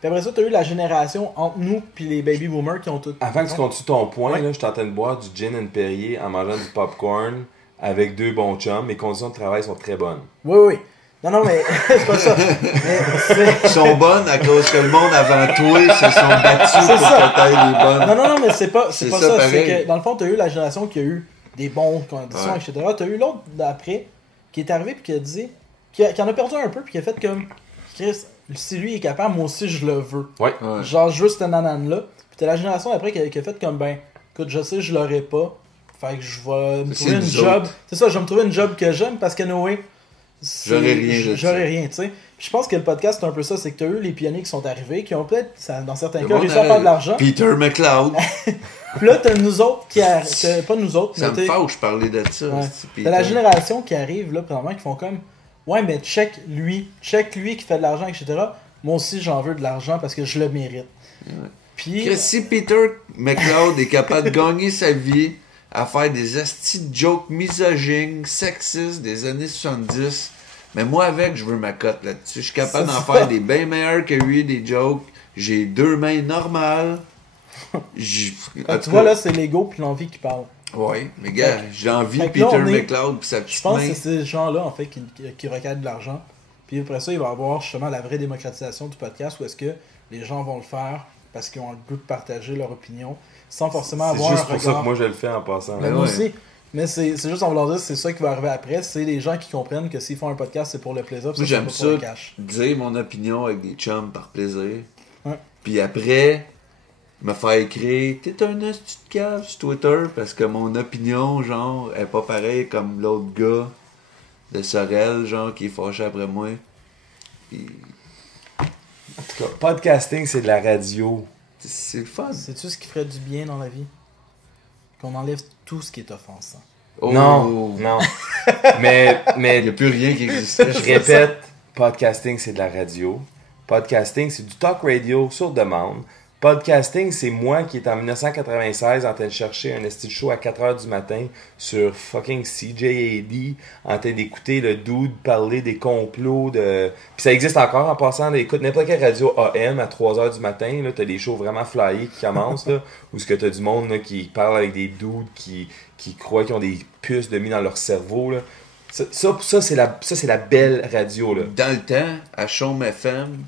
Puis après ça, t'as eu la génération entre nous puis les baby boomers qui ont tout... Avant que tu continues ton point, là, je suis en train de boire du gin and Perrier en mangeant du popcorn avec 2 bons chums. Mes conditions de travail sont très bonnes. Oui. Non, mais c'est pas ça. Ils sont bonnes à cause que le monde avant toi se sont battus pour que t'ailles les bonnes. Non, mais c'est pas ça. C'est que, dans le fond, t'as eu la génération qui a eu des bonnes conditions, etc. T'as eu l'autre d'après qui est arrivé puis qui a dit... Qui en a perdu un peu puis qui a fait comme... Chris, si lui est capable, moi aussi je le veux. Ouais. Genre, je veux cette nanane-là. Puis t'as la génération d'après qui a fait comme, écoute, je sais, je l'aurais pas. Fait que je vais me trouver une job. C'est ça, je vais me trouver une job que j'aime parce que Noé... J'aurais rien, tu sais. Je pense que le podcast, c'est un peu ça, c'est que tu as eu les pionniers qui sont arrivés, qui ont peut-être, dans certains cas, réussi à faire de l'argent. Peter McLeod. Puis là, t'as nous autres qui arrivent. Pas nous autres, ça me fâche parler de ça. Ouais. T'as la génération qui arrive, là, présentement, qui font comme, ouais, mais check lui qui fait de l'argent, etc. Moi aussi, j'en veux de l'argent parce que je le mérite. Ouais. Puis. Si Peter McLeod est capable de gagner sa vie à faire des astis de jokes misogynes, sexistes des années 70. Mais moi, avec, je veux ma cote là-dessus. Je suis capable d'en faire des bien meilleurs que lui, des jokes. J'ai 2 mains normales. Tu vois, là, c'est l'ego puis l'envie qui parle. Oui, mais gars, j'ai envie de Peter McLeod puis sa petite main. Je pense que c'est ces gens-là, en fait, qui requêtent de l'argent. Puis après ça, il va y avoir justement la vraie démocratisation du podcast où est-ce que les gens vont le faire parce qu'ils ont le goût de partager leur opinion sans forcément avoir un regard. C'est juste pour ça que moi je le fais en passant. Mais moi aussi. Mais c'est juste en voulant dire, c'est ça qui va arriver après. C'est les gens qui comprennent que s'ils font un podcast, c'est pour le plaisir. Moi, j'aime ça, dire mon opinion avec des chums par plaisir. Ouais. Puis après, me faire écrire « T'es un astuce de cave sur Twitter » parce que mon opinion, genre, est pas pareille comme l'autre gars de Sorel, genre, qui est fâché après moi. Puis... En tout cas, podcasting, c'est de la radio. C'est le fun. C'est-tu ce qui ferait du bien dans la vie? Qu'on enlève tout ce qui est offensant. Oh. Non. mais il n'y a plus rien qui existe. Je répète, podcasting, c'est de la radio. Podcasting, c'est du talk radio sur demande. Podcasting, c'est moi qui est en 1996 en train de chercher un esti de show à 4h du matin sur fucking CJAD, en train d'écouter le dude parler des complots de... Puis ça existe encore en passant, écoute n'importe quelle radio AM à 3h du matin, là, t'as des shows vraiment flyés qui commencent, là, où ce que t'as du monde là, qui parle avec des dudes qui croient qu'ils ont des puces de mis dans leur cerveau, là. Ça c'est la belle radio, là. Dans le temps, à Chaume FM,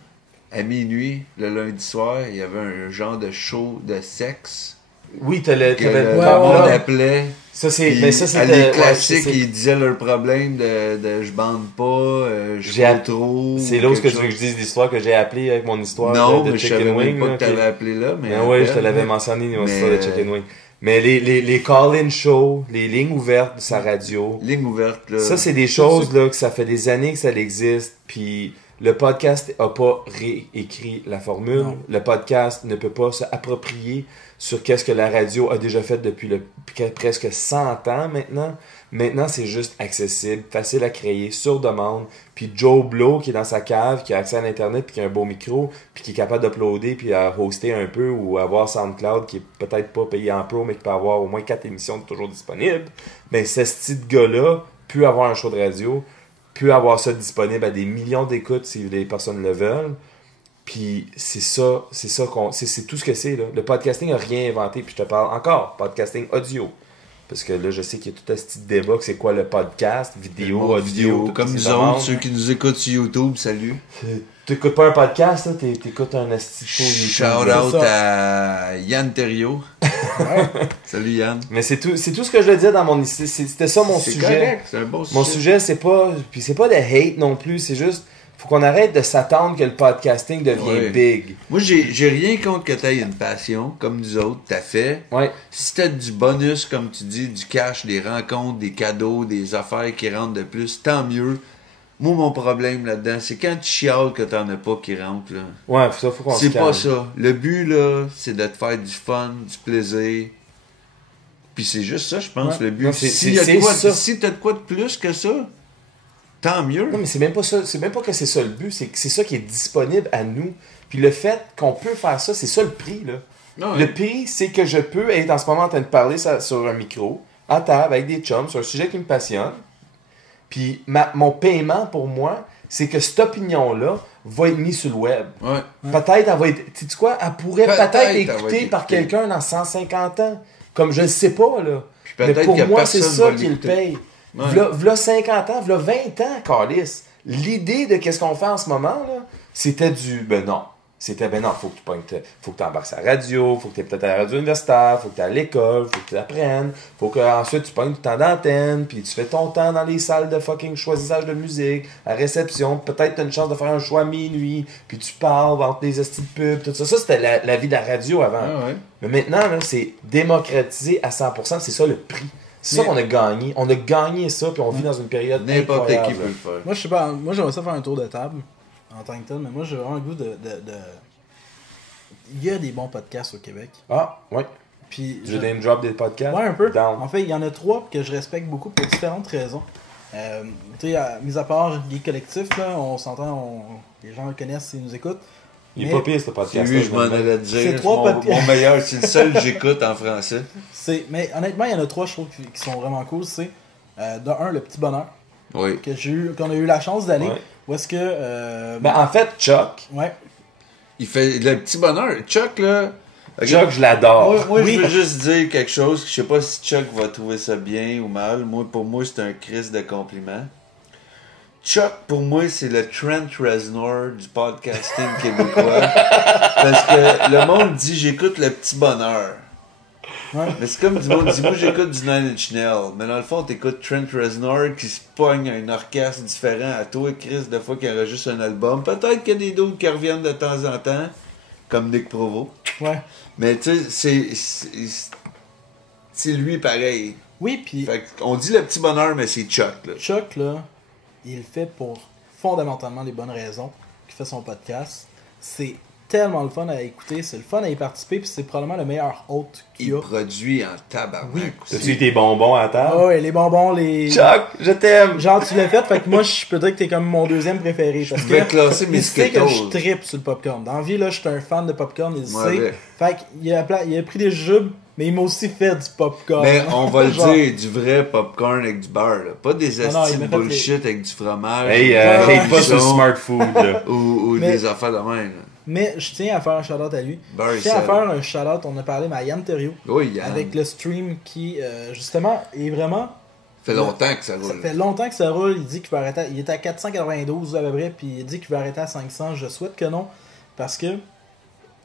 à minuit, le lundi soir, il y avait un genre de show de sexe Oui, que le Ouais, monde ouais. appelait. Ça, c'est. Puis, Mais ça, à c'était. les ouais, classiques, c'est- ils disaient leur problème de je bande pas, je J'ai fais app- trop. C'est ou là où ce que quelque tu veux que chose. je dise l'histoire que j'ai appelée avec mon histoire Non, de mais je savais Chicken même Wing. pas là, que t'avais appelé là. Mais Ben ouais, je te appelle. l'avais mentionné, mon Mais, histoire de Chicken Wing. Mais les call-in shows, les lignes ouvertes de sa radio, Ligne ouverte, là. ça, c'est des choses là que ça fait des années que ça existe. Puis le podcast a pas réécrit la formule. Non. Le podcast ne peut pas se approprier sur qu'est-ce que la radio a déjà fait depuis presque 100 ans maintenant. Maintenant, c'est juste accessible, facile à créer, sur demande. Puis Joe Blow, qui est dans sa cave, qui a accès à l'Internet, puis qui a un beau micro, puis qui est capable d'uploader, puis à hoster un peu, ou avoir SoundCloud, qui est peut-être pas payé en pro, mais qui peut avoir au moins 4 émissions toujours disponibles. Mais ce petit gars-là peut avoir un show de radio, peut avoir ça disponible à des millions d'écoutes si les personnes le veulent. Puis c'est tout ce que c'est là. Le podcasting a rien inventé. Puis je te parle encore podcasting audio. Parce que là, je sais qu'il y a tout un petit débat que c'est quoi le podcast, vidéo, Bon, audio, tout comme ces nous demandes. autres, ceux qui nous écoutent sur YouTube, salut. T'écoutes pas un podcast, là, t'écoutes un asti show YouTube. Shout là. out à Yann Thériault. Ouais. Salut Yann. Mais c'est tout ce que je veux dire dans mon c'était ça mon C'est sujet. correct, c'est un bon sujet. Mon sujet, c'est pas de hate non plus, c'est juste faut qu'on arrête de s'attendre que le podcasting devienne Ouais. big. Moi, j'ai rien contre que t'aies une passion, comme nous autres, t'as fait. Ouais. Si t'as du bonus, comme tu dis, du cash, des rencontres, des cadeaux, des affaires qui rentrent de plus, tant mieux. Moi, mon problème là-dedans, c'est quand tu chiales que t'en as pas qui rentrent, là. Ouais, ça faut qu'on se C'est calme. pas ça. Le but, là, c'est de te faire du fun, du plaisir. Puis c'est juste ça, je pense, Ouais. le but. Non, Si c'est ça. si t'as de quoi de plus que ça, tant mieux. Non, mais c'est même pas ça. C'est même pas que c'est ça le but. C'est que c'est ça qui est disponible à nous. Puis le fait qu'on peut faire ça, c'est ça le prix, là. Non, Le prix, c'est que je peux être en ce moment en train de parler sur un micro, à table, avec des chums, sur un sujet qui me passionne. Puis mon paiement pour moi, c'est que cette opinion-là va être mise sur le web. Ouais. Peut-être elle va être. Tu sais quoi? Elle pourrait Peut-être peut-être elle être va écoutée être par écoutée. quelqu'un dans 150 ans. Comme je ne sais pas, là. Puis Mais peut-être pour que moi, c'est personne va ça qui le l'écouter. paye. Ouais. V'là 50 ans, v'là 20 ans, Carlis. L'idée de qu'est-ce qu'on fait en ce moment, là, c'était ben non. C'était, ben non, faut que tu embarques à la radio, faut que tu es peut-être à la radio universitaire, faut que tu es à l'école, faut que tu apprennes, faut que ensuite tu pognes du temps d'antenne, puis tu fais ton temps dans les salles de fucking choisissage de musique, à réception, peut-être tu as une chance de faire un choix à minuit, puis tu parles entre les estis de pub, tout ça. Ça, c'était la vie de la radio avant. Ah ouais. Mais maintenant, là, c'est démocratisé à 100%, c'est ça le prix. C'est ça Mais- qu'on a gagné. On a gagné ça, puis on vit dans une période N'importe qui incroyable. peut le faire. Moi, je sais pas. Moi, j'aimerais ça faire un tour de table en tant que tel, mais moi, j'ai vraiment le goût de. Il y a des bons podcasts au Québec. Ah, ouais. Puis. Je name drop des podcasts. Ouais, un peu. Down. En fait, il y en a 3 que je respecte beaucoup pour différentes raisons. Tu sais, mis à part Geek Collectif, là, on s'entend, les gens le connaissent s'ils nous écoutent. Il est Mais pas pire, ce C'est podcast. lui, je m'en allais te C'est dire. trois Mon podcasts. meilleur, c'est le seul que j'écoute en français. Mais honnêtement, il y en a 3, je trouve, qui sont vraiment cool. C'est, de un, Le Petit Bonheur, Oui. qu'on a eu la chance d'aller. Ouais. Où est-ce que. Ben, en fait, Chuck, Ouais. Il fait le petit bonheur. Chuck, là. Chuck, je l'adore. Moi, Oui. je veux juste dire quelque chose. Je sais pas si Chuck va trouver ça bien ou mal. Pour moi, c'est un crise de compliment. Chuck, pour moi, c'est le Trent Reznor du podcasting québécois. Parce que le monde dit j'écoute le petit bonheur. Ouais. Mais c'est comme du monde dit moi j'écoute du Nine Inch Nails. Mais dans le fond, t'écoutes Trent Reznor qui se pogne un orchestre différent à toi, Chris, de fois qu'il enregistre un album. Peut-être qu'il y a des doutes qui reviennent de temps en temps, comme Nick Provo. Ouais. Mais tu sais, c'est lui pareil. Oui, puis Fait on dit le petit bonheur, mais c'est Chuck, là. Chuck, là, il le fait pour fondamentalement les bonnes raisons qu'il fait son podcast. C'est tellement le fun à écouter, c'est le fun à y participer, puis c'est probablement le meilleur hôte qu'il y Il a. produit en tabarnak Oui. aussi. T'as-tu eu tes bonbons à table? Ah ouais, les bonbons, les. Chuck, je t'aime! Genre, tu l'as fait, fait que moi, je peux dire que t'es comme mon deuxième préféré. Parce Je vais que classer mes il sait que je Skittles. trippe sur le popcorn. Dans la vie, là, je suis un fan de popcorn, il le Ouais, sait. ouais. Fait qu'il a pris des jujubes, mais il m'a aussi fait du popcorn. Mais on va le Genre, dire, du vrai popcorn avec du beurre, là. Pas des Ah non, astis il de m'a fait bullshit avec du fromage. Hey, Ouais, hate pas du sur le son, smart food, là. ou Mais- des affaires de même, là. Mais je tiens à faire un shout-out à lui. Beurre Je et tiens à sel. faire un shout-out, on a parlé à Yann Thériault, Oui, Yann. avec le stream qui, justement, est vraiment... fait longtemps que ça Ça roule. fait longtemps que ça roule, il dit qu'il va arrêter, il est à 492 à peu près, puis il dit qu'il va arrêter à 500, je souhaite que non. parce que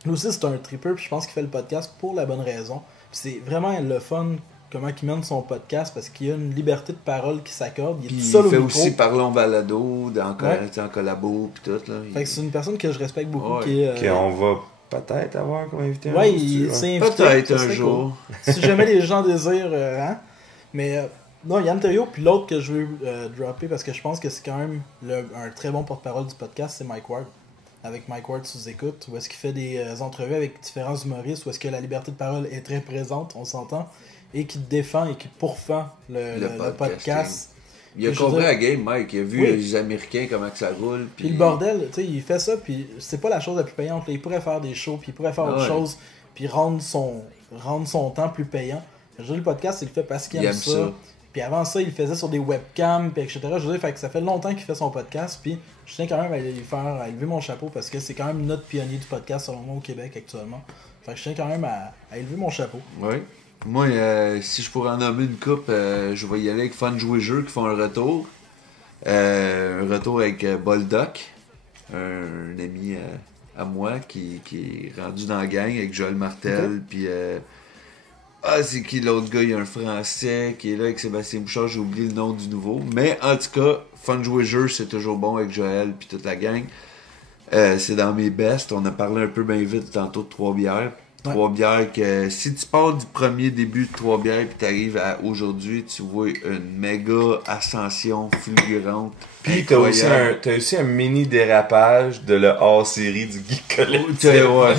lui aussi c'est un tripper, puis je pense qu'il fait le podcast pour la bonne raison. Puis c'est vraiment le fun comment il mène son podcast, parce qu'il y a une liberté de parole qui s'accorde. Il est Puis tout seul il au fait micro. aussi Parlons Balado, Ouais. en collabo, puis tout. Là. Fait que c'est une personne que je respecte beaucoup. Ouais. Qui est, Qu'on va peut-être avoir comme invité. ouais, jour, il tu s'est invité. Peut-être ça un serait jour. cool. Si jamais les gens désirent, hein. Mais non, Yann Terriot, puis l'autre que je veux dropper, parce que je pense que c'est quand même un très bon porte-parole du podcast, c'est Mike Ward. Avec Mike Ward sous écoute, où est-ce qu'il fait des entrevues avec différents humoristes, où est-ce que la liberté de parole est très présente, on s'entend, et qui défend et qui pourfend le podcast. Il a Je veux compris dire- la game, Mike. Il a vu Oui. les Américains, comment que ça roule. Puis le bordel, tu sais, il fait ça, puis c'est pas la chose la plus payante. Là. Il pourrait faire des shows, puis il pourrait faire autre Ouais. chose, puis rendre son temps plus payant. Je veux dire, le podcast, il le fait parce qu'il Il aime aime ça. ça. Puis avant ça, il le faisait sur des webcams, puis etc. Je veux dire, fait que ça fait longtemps qu'il fait son podcast, puis je tiens quand même à lever mon chapeau, parce que c'est quand même notre pionnier du podcast, selon moi, au Québec actuellement. Fait que je tiens quand même à élever mon chapeau. Oui. Moi, si je pourrais en nommer une coupe, je vais y aller avec Fun Jouer Jeu qui font un retour. Un retour avec Boldoc, un ami à moi qui est rendu dans la gang avec Joël Martel. Puis, c'est qui l'autre gars? Il y a un Français qui est là avec Sébastien Bouchard, j'ai oublié le nom du nouveau. Mais en tout cas, Fun Jouer Jeu, c'est toujours bon avec Joël puis toute la gang. C'est dans mes bests. On a parlé un peu bien vite tantôt de Trois-Bières. Ouais. Trois-Bières que si tu pars du premier début de Trois-Bières puis t'arrives à aujourd'hui, tu vois une méga ascension fulgurante. Puis t'as aussi un mini dérapage de le hors-série du Geek Collectif. Ouais.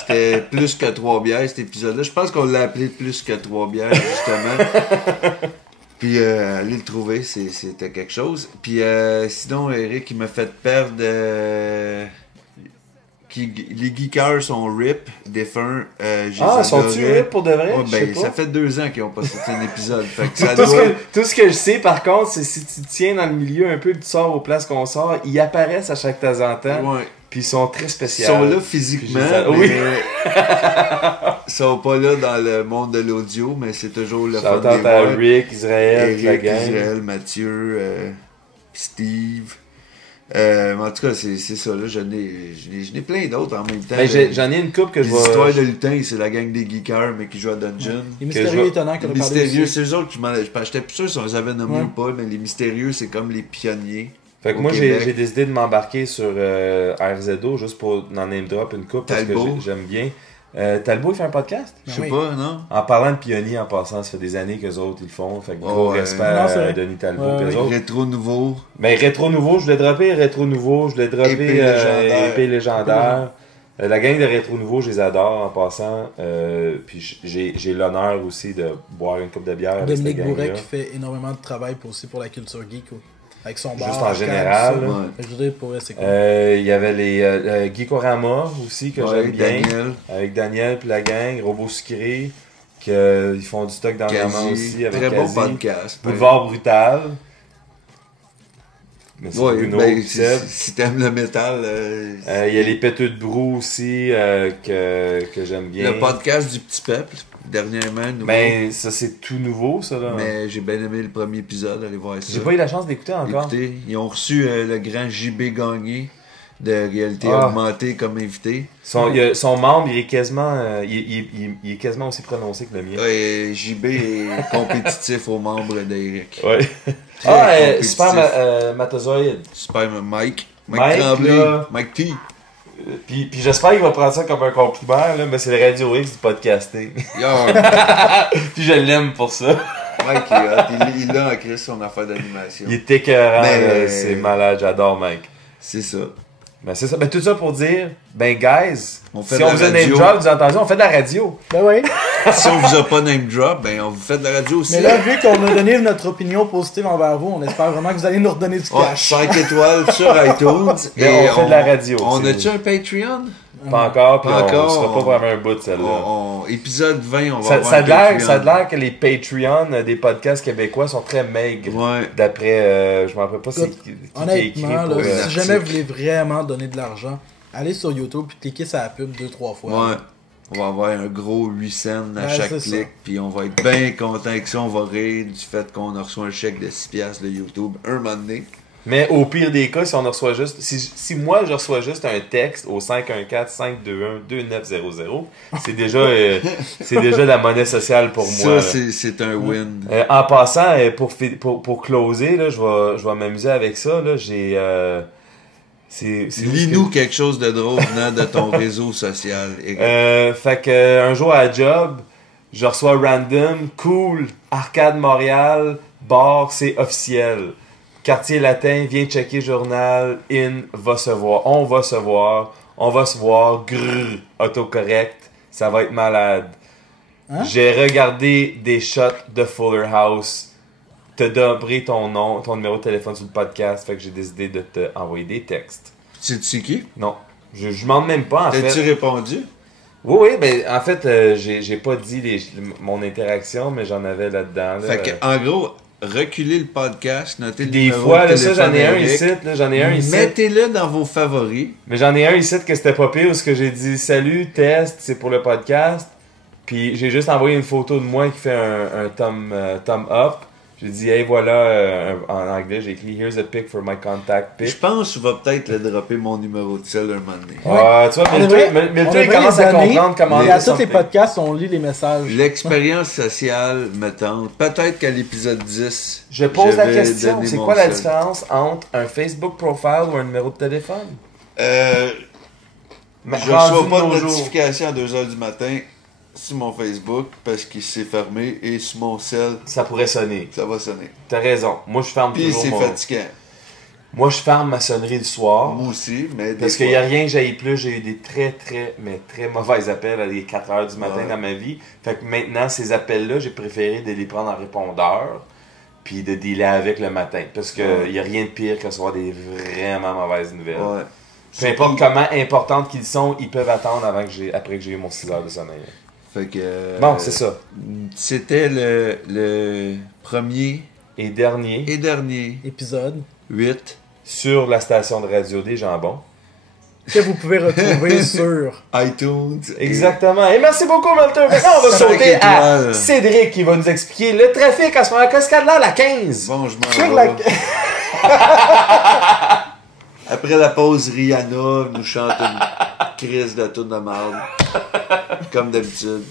C'était plus que Trois-Bières cet épisode-là. Je pense qu'on l'a appelé plus que Trois-Bières justement. Puis aller le trouver, c'était quelque chose. Puis sinon, Eric, il m'a fait perdre... les geekers sont RIP, défunts. Sont-tu rip pour de vrai? Ouais, Je sais pas. ça fait 2 ans qu'ils n'ont pas sorti un épisode. Fait que ça Tout ce que je sais, par contre, c'est si tu tiens dans le milieu un peu, que tu sors aux places qu'on sort, ils apparaissent à chaque temps en temps, Ouais. puis ils sont très Ils spéciaux. sont là physiquement, Puis mais ils sont pas là dans le monde de l'audio, mais c'est toujours le fun de les J'entends à voir. Rick, Israël, toute la Eric, gang. Israël, Mathieu, Steve. En tout cas, c'est ça. Là, j'en ai plein d'autres en même temps. Ben, j'en ai une coupe que Les je vais... histoires de lutin, c'est la gang des geekers, mais qui jouent à Dungeon. Les mystérieux étonnants Les qu'on a parlé mystérieux, aussi. c'est eux autres qui j'étais plus sûr si on les avait nommés Ouais. ou pas, mais les mystérieux, c'est comme les pionniers. Fait que au moi, Québec. j'ai décidé de m'embarquer sur RZO, juste pour en name drop une coupe, parce Talbot. que j'aime bien. Talbot, il fait un podcast? Je sais oui. pas, non? En parlant de pionniers, en passant, ça fait des années qu'eux autres, ils le font. Fait que gros Ouais. respect Non, c'est à vrai. Denis Talbot Ouais, et eux ouais. autres. Rétro nouveau. Mais Rétro Nouveau, je voulais dropper Rétro Nouveau, je voulais dropper Épée légendaire. Épée légendaire. La gang de Rétro Nouveau, je les adore en passant. Puis j'ai l'honneur aussi de boire une coupe de bière avec cette Dominique gang-là. Bourret qui fait énormément de travail aussi pour la culture geek. Avec son bar. Juste en arcade, général, tout ça. là. Fait que je veux dire, pour eux, c'est cool. Il y avait les Geekorama aussi que j'aime bien. Daniel, Avec Daniel puis la gang, Robot Sucré, ils font du stock dernièrement Kazi. aussi avec Très bon Kazi. podcast. Boulevard Brutal. Mais c'est Ouais, Bruno ben, qui sait. si t'aimes le métal, Il y a les Péteux de Brou aussi que j'aime bien. le podcast du Petit Peuple, dernièrement, nouveau. Ben, ça c'est tout nouveau ça là. Mais j'ai bien aimé le premier épisode, allez voir ça. J'ai pas eu la chance d'écouter encore. Écoutez, ils ont reçu le grand JB Gagné de réalité Ah. augmentée comme invité. Son membre, il est quasiment il est quasiment aussi prononcé que le mien. Ouais, JB est compétitif aux membres d'Eric. Ouais. Très compétitif. Super Matozoïde. Super Mike Mike, Tremblay. là. Mike T. Puis j'espère qu'il va prendre ça comme un compliment, là, mais c'est le Radio X du podcasting. Yo, Puis je l'aime pour ça. Mike il est hot. Il a en crise son affaire d'animation. Il est écœurant, Mais- là, c'est malade, j'adore Mike. C'est ça. Ben c'est ça, ben tout ça pour dire, ben guys, On fait si de on la vous a name radio. drop, vous entendez, on fait de la radio. Ben oui. Si on vous a pas name drop, ben on vous fait de la radio aussi. Mais là, vu qu'on a donné notre opinion positive envers vous, on espère vraiment que vous allez nous redonner du Ouais, cash. 5 étoiles sur iTunes. Mais on fait de la radio, On c'est- a-tu un Patreon? Pas encore, puis Pas on encore, sera pas on- vraiment un bout de celle-là. Épisode 20, on va Ça avoir a un Patreon. ça a l'air que les Patreon des podcasts québécois sont très maigres. Ouais. D'après, je me rappelle pas c'est Écoute, qui a écrit Honnêtement, pour... là, un si article. jamais vous voulez vraiment donner de l'argent, allez sur YouTube et cliquez sur la pub 2-3 fois. Ouais. On va avoir un gros 8 cents à Ouais, chaque c'est ça. clic, puis on va être bien content avec ça. On va rire du fait qu'on a reçu un chèque de 6$ de YouTube un moment donné. Mais au pire des cas, si on reçoit juste... Si moi, je reçois juste un texte au 514-521-2900, c'est déjà de la monnaie sociale pour moi. Ça, c'est un win. En passant, pour closer, là, je vais m'amuser avec ça. Là, j'ai... Lis-nous quelque chose de drôle venant de ton réseau social. Fait que un jour à la job, je reçois random, cool, Arcade Montréal, bar, c'est officiel. Quartier Latin, viens checker journal, va se voir, on va se voir, grrr, autocorrect, ça va être malade. Hein? J'ai regardé des shots de Fuller House. T'as doublé ton nom, ton numéro de téléphone sur le podcast, fait que j'ai décidé de te envoyer des textes. Tu sais qui? Non, je m'en même pas en fait. T'as-tu répondu? Oui, ben en fait, j'ai pas dit mon interaction, mais j'en avais là-dedans. Là. Fait que, en gros, reculez le podcast, notez le Des numéro fois, de là, ça, téléphone j'en ai un Eric. ici, là, j'en ai un ici. Mettez-le dans vos favoris. Mais j'en ai un ici que c'était pas pire, où ce que j'ai dit « Salut, test, c'est pour le podcast ». Puis j'ai juste envoyé une photo de moi qui fait un thumb up. J'ai dit, hey, voilà, en anglais, j'ai écrit Here's a pic for my contact Je pic. pense que je vais peut-être le dropper mon numéro de sel un moment donné. Tu vois, Milton, il commence à comprendre comment Et à tous les podcasts, on lit les messages. L'expérience sociale me tente. Peut-être qu'à l'épisode 10, Je pose la vais question, donner c'est mon quoi la sel. différence entre un Facebook profile ou un numéro de téléphone? Je reçois pas de notification à 2h du matin sur mon Facebook parce qu'il s'est fermé et sur mon cell, Ça pourrait sonner. ça va sonner. T'as raison. Moi, je ferme Puis toujours c'est mon... fatigant. Moi, je ferme ma sonnerie le soir. Moi aussi, mais des Parce fois- qu'il n'y a rien que j'aille plus. J'ai eu des très mauvais appels à les 4h du matin Ouais. dans ma vie. Fait que maintenant, ces appels-là, j'ai préféré de les prendre en répondeur puis de dealer avec le matin. Parce qu'il Ouais. n'y a rien de pire que recevoir des vraiment mauvaises nouvelles. Ouais. Peu importe comment importantes qu'ils sont, ils peuvent attendre après que j'ai eu mon 6 heures de sommeil. Fait que, Bon, c'est ça. C'était le premier Et dernier, et dernier Épisode 8 sur la station de radio des Jambons. que vous pouvez retrouver sur... iTunes. Exactement. Et merci beaucoup, Milton. Maintenant, on va 5 sauter à étoiles. Cédric qui va nous expliquer le trafic en ce moment. Qu'est-ce qu'il y a de là, la 15? Bon, je m'en Sur vais. la... Après la pause, Rihanna nous chante une crise de tour de merde. Comme d'habitude.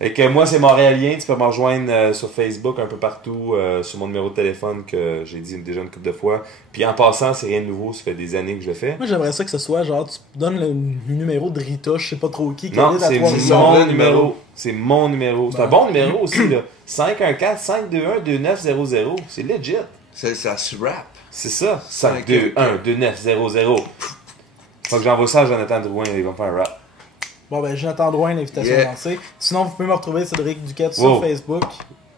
Et que moi, c'est Montréalien. Tu peux me rejoindre sur Facebook, un peu partout, sur mon numéro de téléphone que j'ai dit déjà une couple de fois. Puis en passant, c'est rien de nouveau. Ça fait des années que je le fais. Moi, j'aimerais ça que ce soit genre, tu donnes le numéro de Rita, je sais pas trop qui Non, est à c'est toi. son mon vrai numéro. C'est mon numéro. C'est un bon numéro aussi, là. 514-521-2900. C'est legit. Ça se rappe. C'est ça. 521-2900. Faut que j'envoie ça à Jonathan Drouin. Il va me faire un rap. Bon, ben, Jonathan Drouin, l'invitation Yeah. est lancée. Sinon, vous pouvez me retrouver Cédric Duquette Wow. sur Facebook.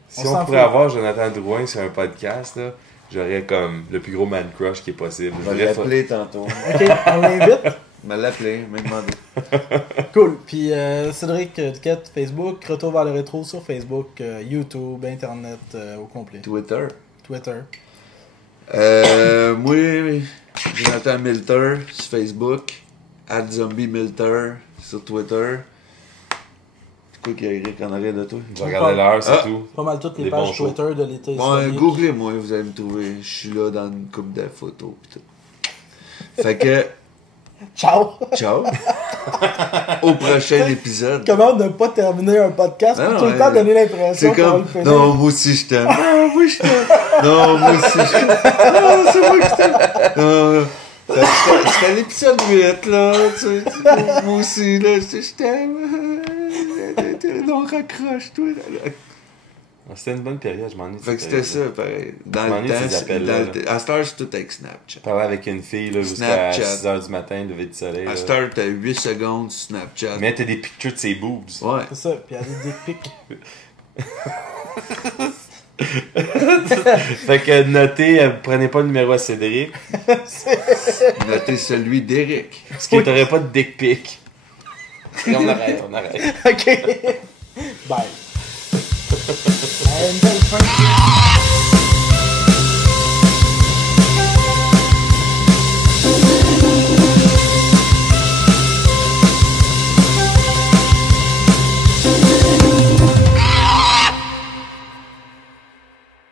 Si On on, s'en pourrait fout. avoir Jonathan Drouin sur un podcast, là, j'aurais comme le plus gros man crush qui est possible. On va l'appeler tantôt. Ok, on l'invite. On va l'appeler, m'a demandé. Cool. Puis Cédric Duquette, Facebook. Retour vers le rétro sur Facebook, YouTube, Internet au complet. Twitter. Twitter. Moi, Jonathan Milter sur Facebook. @ZombieMilter sur Twitter. C'est quoi qu'il y a Eric en arrière de toi? Je vais regarder l'heure, c'est Ah. tout. Pas mal toutes les Des pages bons shows. Twitter de l'été Bon, islamique. googlez-moi, vous allez me trouver. Je suis là dans une coupe de photos pis tout. Fait que, Ciao! ciao. Au prochain épisode. Comment ne pas terminer un podcast Non, pour tout le non, temps donner l'impression C'est qu'on va comme, le finir? non, moi aussi je t'aime. Non, moi je t'aime. Non, moi aussi je t'aime. Non, c'est moi que je t'aime. Non, c'était l'épisode 8, là. Moi aussi, là, je t'aime. Non, raccroche-toi. C'était une bonne période, je m'ennuie. de Fait que cette c'était ça, période-là. pareil. Dans Je le m'ennuie de temps, ces appels-là, à cette heure, c'est tout avec Snapchat. Je parlais avec une fille là, jusqu'à Snapchat. 6h du matin, lever du soleil. À là. cette heure, t'as 8 secondes sur Snapchat. Mais t'as des pictures de ses boobs. Ouais. C'est ça, puis il y a des dick pics. Fait que notez, prenez pas le numéro à Cédric, Notez celui d'Eric. parce que t'aurais pas de dick pic. Et on arrête. Ok. Bye. Une belle fin.